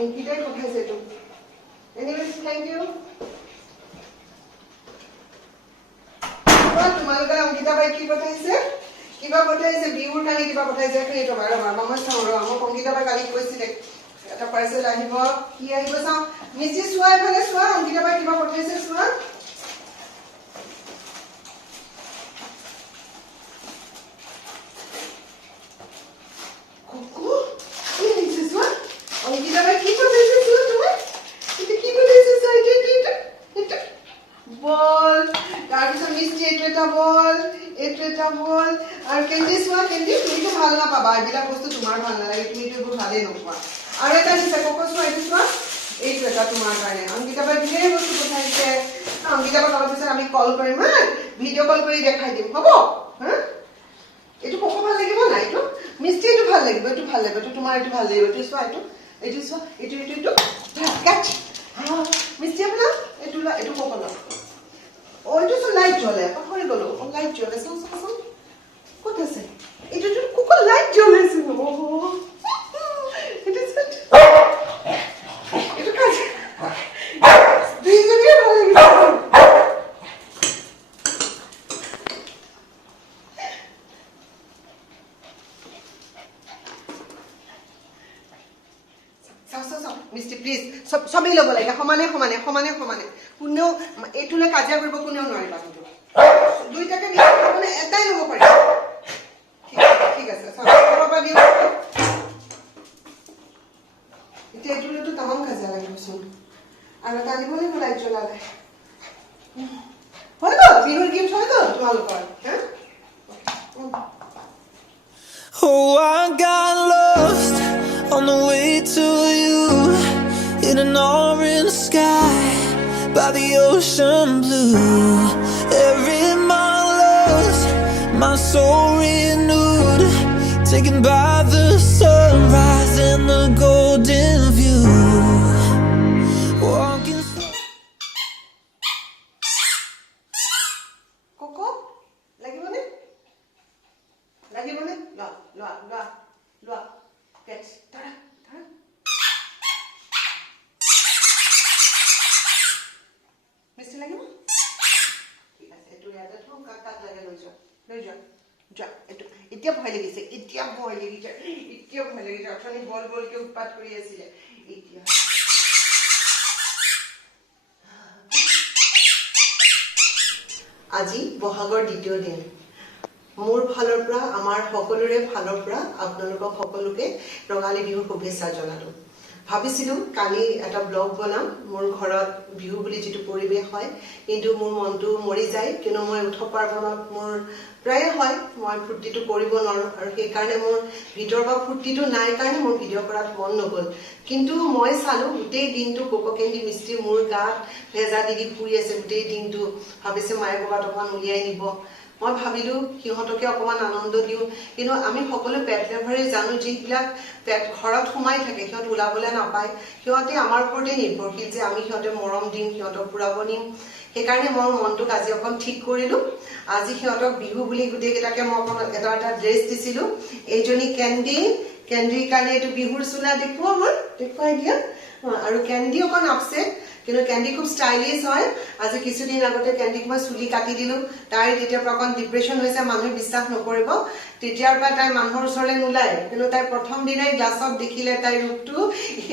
অংকিতাই পঠাইছে এইটো anyways thank U তোমালোকে অংকিতা বাই কি পঠাইছে কিবা পঠাইছে বিহুৰ কাৰণে কিবা পঠাইছে সেইটো মই চাওঁ ৰ মই অংকিতা বাই কালি কৈছিলে এটা পাৰ্চেল আহিব কি আহিব চাওঁ মিছি চোৱা এফালে চোৱা অংকিতা বাই কিবা পঠাইছে চোৱা অংকিতা বাই কি পঠাইছে চোৱা তুমি এটা কি পঠাইছে চোৱা এটা বল তাৰপিছত মিষ্টি এইটো এটা বল আৰু কেণ্ডি চোৱা কেণ্ডি তুমিতো ভাল নাপাবা এইবিলাক বস্তু তোমাৰ ভাল নালাগে তুমিতো এইবোৰ ভালেই নোপোৱা আৰু এটা দিছে কক চোৱা এইটো চোৱা এইটো এটা তোমাৰ কাৰণে অংকিতা বাই ধেৰ বস্তু পঠাইছে অংকিতা বাই অলপ পিছত আমি কল কৰিম হা ভিডিঅ' কল কৰি দেখাই দিম হ'ব হা এইটো কক ভাল লাগিব না এইটো মিষ্টি এইটো ভাল লাগিব এইটো তোমাৰ এইটো ভাল লাগিব এইটো চোৱা এইটো কেচ মিষ্টি আপোনাৰ এইটো কক লওক এইটো চোন লাইট জ্বলে পাহৰি গলো লাইট জ্বলে চাচোন ক'ত আছে এইটো কক লাইট জ্বলাইছে এইটো কাজ দুইজনীয়ে ভাল লাগিছে মিষ্টি প্লিজ সবেই ল'ব লাগে সমানে কোনেও এইটোলৈ কাজিয়া কৰিব কোনেও নোৱাৰিবা কিন্তু দুইটাকে মানে এটাই ল'ব পাৰি ঠিক আছে এতিয়া এইটোলৈতো তামাম কাজিয়া লাগিবচোন আৰু এটা আনিব লাগিব লাইট জ্বলালে হৈ গ'ল বিহুৰ গিফ্ট হৈ গ'ল তোমালোকৰ Oh, I got lost on the way to you in an orange sky by the ocean blue. Every mile lost, my soul renewed, taken by the sunrise and the golden view. Walking slow. Coco, লাগibone? Loa. Catch. Tara. মিষ্টি লাগিব ঠিক আছে এইটো ইয়াতে থওঁ কাক লাগে লৈ যোৱা এইটো এতিয়া ভয় লাগিছে অথনি বলকে উৎপাত কৰি আছিলে এতিয়া আজি বহাগৰ দ্বিতীয় দিন মোৰ ফালৰ পৰা আমাৰ সকলোৰে ফালৰ পৰা আপোনালোকক সকলোকে ৰঙালী বিহুৰ শুভেচ্ছা জনালো ভাবিছিলো কালি এটা ব্লগ বনাম মোৰ ঘৰত বিহু বুলি যেটো পৰিবেশ হয় কিন্তু মোৰ মনটো মৰি যায় কিনো মই উৎসৱ পাৰ্বণত মোৰ প্ৰায় হয় মই ফুৰ্তিটো কৰিব নোৱাৰো আৰু সেই কাৰণে মোৰ ভিতৰ বা ফুৰ্তিটো নাই কাৰণে মোৰ ভিডিঅ' কৰাত মন নগল কিন্তু মই চালো গোটেই দিনটো কক কেণ্ডি মিষ্টি মোৰ গাত ভেজা দিদি ফুৰি আছে গোটেই দিনটো ভাবিছে মায়ে ক'বাত অকমান উলিয়াই নিব মই ভাবিলো কিহতকে অকমান আনন্দ দিও কিন্তু আমি সকলো পেটলেভাৰে জানো যিবিলাক পেট ঘৰত সোমাই থাকে কিহত উলাবলে নাপায় কিহতে আমাৰ ওপৰতে নিৰ্ভৰশীল যে আমি কিহতে মৰম দিম কিহতক পুৰাব নিম সেইকাৰণে মই মনটো আজি অকন ঠিক কৰিলো আজি কিহতক বিহু বুলি গুটেই কেটাকে মই অকন এটা ড্ৰেছ দিছিলো এইজনী কেণ্ডি কাৰণে এইটো বিহুৰ চুলা দেখুৱাই দিয়া আৰু কেণ্ডি অকন আপসেট কিন্তু কেণ্ডি খুব ষ্টাইলিশ হয় আজি কিছুদিন আগতে কেণ্ডিক মই চুলি কাটি দিলো তাই তেতিয়া প্ৰকন ডিপ্ৰেছন হৈছে মানুহে বিশ্বাস নকৰিব তেতিয়াৰ পৰা তাই মানুহৰ ওচৰলে নোলায় কিন্তু তাই প্ৰথম দিনাই গ্লাছত দেখিলে তাই ৰূপটো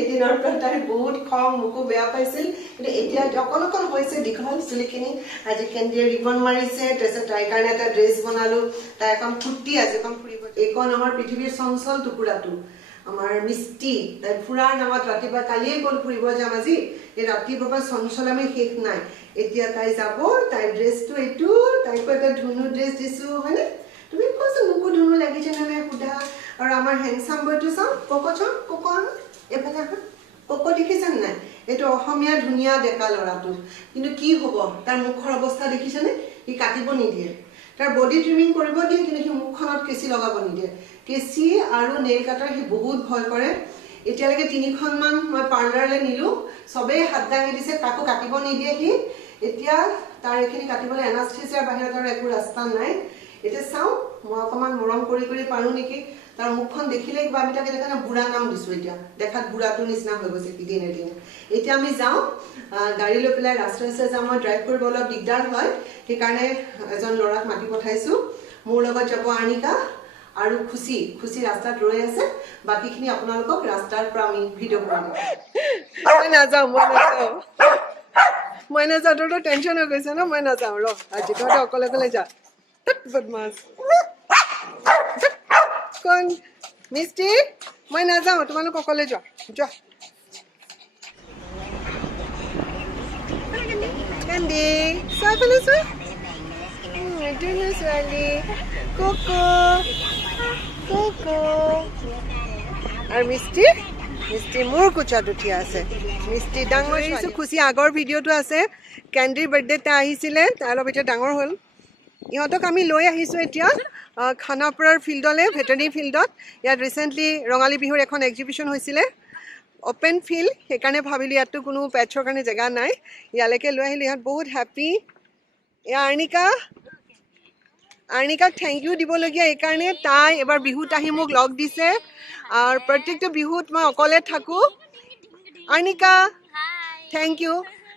এদিনৰ পৰা তাই বহুত খং মুকু বেয়া পাইছিল কিন্তু এতিয়া অকন হৈছে দীঘল চুলিখিনি আজি কেণ্ডিয়ে ৰিবন মাৰিছে তাৰপিছত তাইৰ কাৰণে এটা ড্ৰেছ বনালো তাই এখন ফুৰ্তি আজি এখন ফুৰিব এইখন আমাৰ পৃথিৱীৰ চঞ্চল টুকুৰাটো আমাৰ মিষ্টি তাই ফুৰাৰ নামত ৰাতিপুৱা কালিয়ে গ'ল ফুৰিব যাম আজি এই ৰাতিপুৱা চঞ্চলামে শেষ নাই এতিয়া তাই যাব তাই ড্ৰেছটো এইটো তাইকো এটা ধুনু ড্ৰেছ দিছো হয়নে তুমি কৈছা মোকো ধুনু লাগিছে নে সুধা আৰু আমাৰ হেণ্ডসাম বয়টো চাওঁ কক এফালে কক দেখিছেনে নাই এইটো অসমীয়া ধুনীয়া ডেকা ল'ৰাটো কিন্তু কি হ'ব তাৰ মুখৰ অৱস্থা দেখিছেনে সি কাটিব নিদিয়ে তাৰ বডি ট্ৰিমিং কৰিব দিয়ে কিন্তু সি মুখখনত কেঁচি লগাব নিদিয়ে কেঁচি আৰু নেইল কাটাৰ সি বহুত ভয় কৰে এতিয়ালৈকে 3খন মান মই পাৰ্লাৰলৈ নিলো সবে হাত দাঙি দিছে তাকো কাটিব নিদিয়ে সি এতিয়া তাৰ এখিনি কাটিবলৈ এনাস্থেচিয়াৰ বাহিৰত আৰু একো ৰাস্তা নাই এতিয়া চাও মই অকমান মৰম কৰি পাৰো নেকি তাৰ মুখখন দেখিলে কিবা আমি তাকে দেখা না বুঢ়া নাম দিছোঁ এতিয়া দেখাত বুঢ়াটোৰ নিচিনা হৈ গৈছে কি দিনে দিনে এতিয়া আমি যাওঁ গাড়ী লৈ পেলাই ৰাস্তাই যাওঁ মই ড্ৰাইভ কৰিব অলপ দিগদাৰ হয় সেইকাৰণে এজন ল'ৰাক মাতি পঠাইছোঁ মোৰ লগত যাব আৰ্ণিকা আৰু খুচি ৰাস্তাত ৰৈ আছে বাকীখিনি আপোনালোকক ৰাস্তাৰ পৰা আমি ভিডিঅ' কৰিম মই নাযাওঁ তোৰতো টেনশ্যন হৈ গৈছে ন মই নাযাওঁ ৰ আজি তহঁতে অকলে যা বদমাছ কোন মিষ্টি মই নাযাওঁ তোমালোক অকলে যোৱা কেন্দি চাই পেলাইছো ছোৱালী কোকো আৰু মিষ্টি মোৰ কোচাত উঠি আছে মিষ্টি ডাঙৰ খুচি আগৰ ভিডিঅ'টো আছে কেন্দিৰ বাৰ্থডে তাই আহিছিলে তাই অলপ এতিয়া ডাঙৰ হ'ল ইহঁতক আমি লৈ আহিছোঁ এতিয়া খানাপাৰাৰ ফিল্ডলৈ ভেটেৰিনেৰী ফিল্ডত ইয়াত ৰিচেণ্টলি ৰঙালী বিহুৰ এখন এক্সিবিশ্যন হৈছিলে অ'পেন ফিল্ড সেইকাৰণে ভাবিলোঁ ইয়াততো কোনো পেটছৰ কাৰণে জেগা নাই ইয়ালৈকে লৈ আহিলোঁ ইহঁত বহুত হেপ্পী এয়া আৰ্ণিকাক থেংক ইউ দিবলগীয়া এইকাৰণে তাই এবাৰ বিহুত আহি মোক লগ দিছে আৰু প্ৰত্যেকটো বিহুত মই অকলে থাকোঁ আৰ্ণিকা থেংক ইউ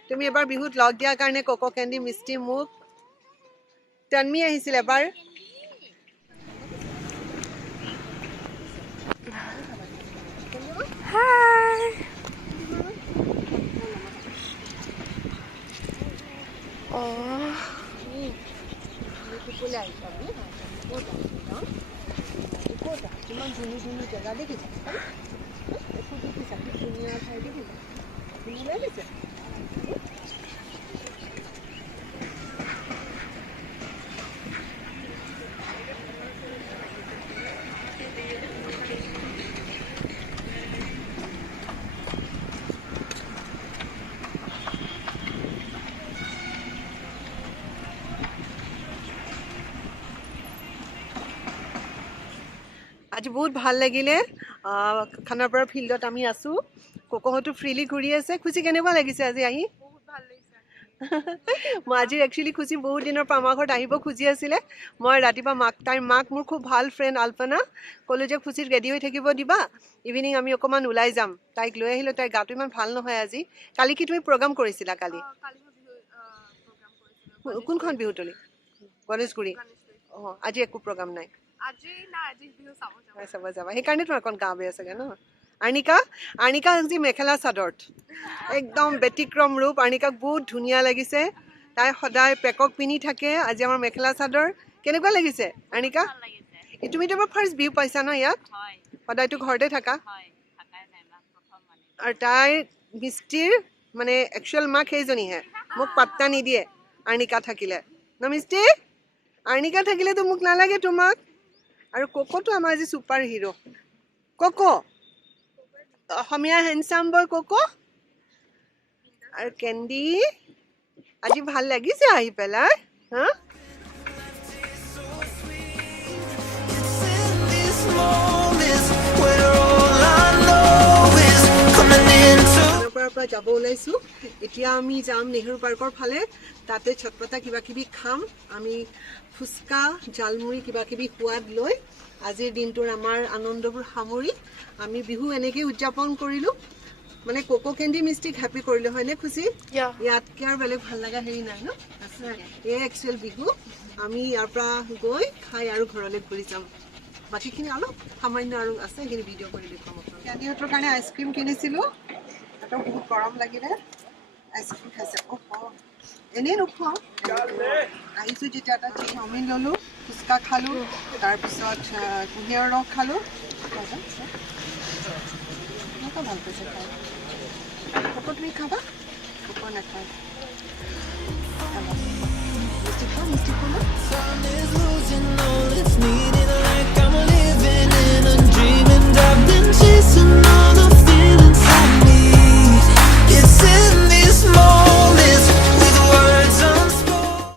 তুমি এবাৰ বিহুত লগ দিয়াৰ কাৰণে কোকো কেন্দি মিষ্টি মোক তন্মী আহিছিল এবাৰ কিমান ধুনীয়া জেগা দেখিছা ধুনীয়া ঠাই দেখিছা ধুনীয়া লাগিছে আজি বহুত ভাল লাগিলে খানাপাৰা ফিল্ডত আমি আছোঁ কোকোহঁতো ফ্ৰীলি ঘূৰি আছে খুচি কেনেকুৱা লাগিছে আজি আহি মই আজি একচুৱেলি খুচি বহুত দিনৰ পৰা আমাৰ ঘৰত আহিব খুজি আছিলে মই ৰাতিপুৱা তাইৰ মাক মোৰ খুব ভাল ফ্ৰেণ্ড আল্পনা ক'লোঁ যে খুচিত ৰেডি হৈ থাকিব দিবা ইভিনিং আমি অকণমান ওলাই যাম তাইক লৈ আহিলোঁ তাইৰ গাটো ইমান ভাল নহয় আজি কালি কি তুমি প্ৰগ্ৰাম কৰিছিলা কালি কোনখন বিহুতলী গণেশগুৰি অঁ আজি একো প্ৰগ্ৰাম নাই চাব যাবা সেইকাৰণে তোমাৰ অকণ গা বেয়া চাগে ন আৰ্ণিকা আজি মেখেলা চাদৰত একদম ব্যতিক্ৰম ৰূপ আৰ্ণিকাক বহুত ধুনীয়া লাগিছে তাই সদায় পেকক পিন্ধি থাকে আজি আমাৰ মেখেলা চাদৰ কেনেকুৱা লাগিছে আৰ্ণিকা তুমিতো এবাৰ ফাৰ্ষ্ট বিহু পাইছা ন ইয়াত সদায়তো ঘৰতে থাকা আৰু তাইৰ মিষ্টিৰ মানে একচুৱেল মাক সেইজনীহে মোক পাত্তা নিদিয়ে আৰ্ণিকা থাকিলে ন মিষ্টি আৰ্ণিকা থাকিলেতো মোক নালাগে তোমাক আৰু কোকোটো আমাৰ আজি ছুপাৰ হিৰো কোকো অসমীয়া হেণ্ডচাম বয় কোকো আৰু কেন্দি আজি ভাল লাগিছে আহি পেলাই হা পৰা যাব ওলাইছোঁ এতিয়া আমি যাম নেহেৰু পাৰ্কৰ ফালে তাতে ছটপটা কিবা কিবি খাম আমি ফুচকা জালমুড়ি কিবা কিবি সোৱাদ লৈ আজিৰ দিনটোৰ আমাৰ আনন্দবোৰ সামৰি আমি বিহু এনেকৈ উদযাপন কৰিলোঁ মানে কোকো কেন্দি মিষ্টিক হেপ্পী কৰিলোঁ হয়নে খুচি ইয়াতকৈ আৰু বেলেগ ভাল লগা হেৰি নাই ন এই একচুৱেল বিহু আমি ইয়াৰ পৰা গৈ খাই আৰু ঘৰলৈ ঘূৰি যাম বাকীখিনি অলপ সামান্য আৰু আছে সেইখিনি ভিডিঅ' কৰি দেখুৱাম কেন্দিহঁতৰ কাৰণে আইচক্ৰীম কিনিছিলোঁ এটা বহুত গৰম লাগিলে আইচক্ৰীম খাইছে এনেই নোখোৱাওঁ আহিছোঁ যেতিয়া এটা চাওমিন ল'লোঁ ফুচকা খালোঁ তাৰপিছত কুঁহিয়াৰ ৰস খালোঁ ভাল পাইছে খাই কোকো তুমি খাবা কোকো নাখায় মিষ্টি খোৱা মিষ্টি খোৱা